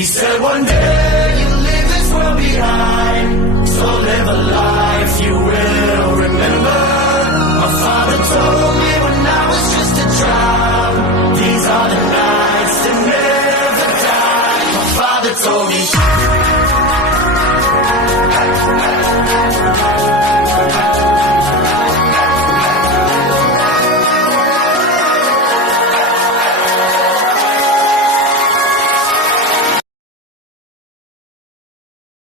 He said one day you'll leave this world behind, so live a life you will remember. My father told me when I was just a child, these are the nights that never die. My father told me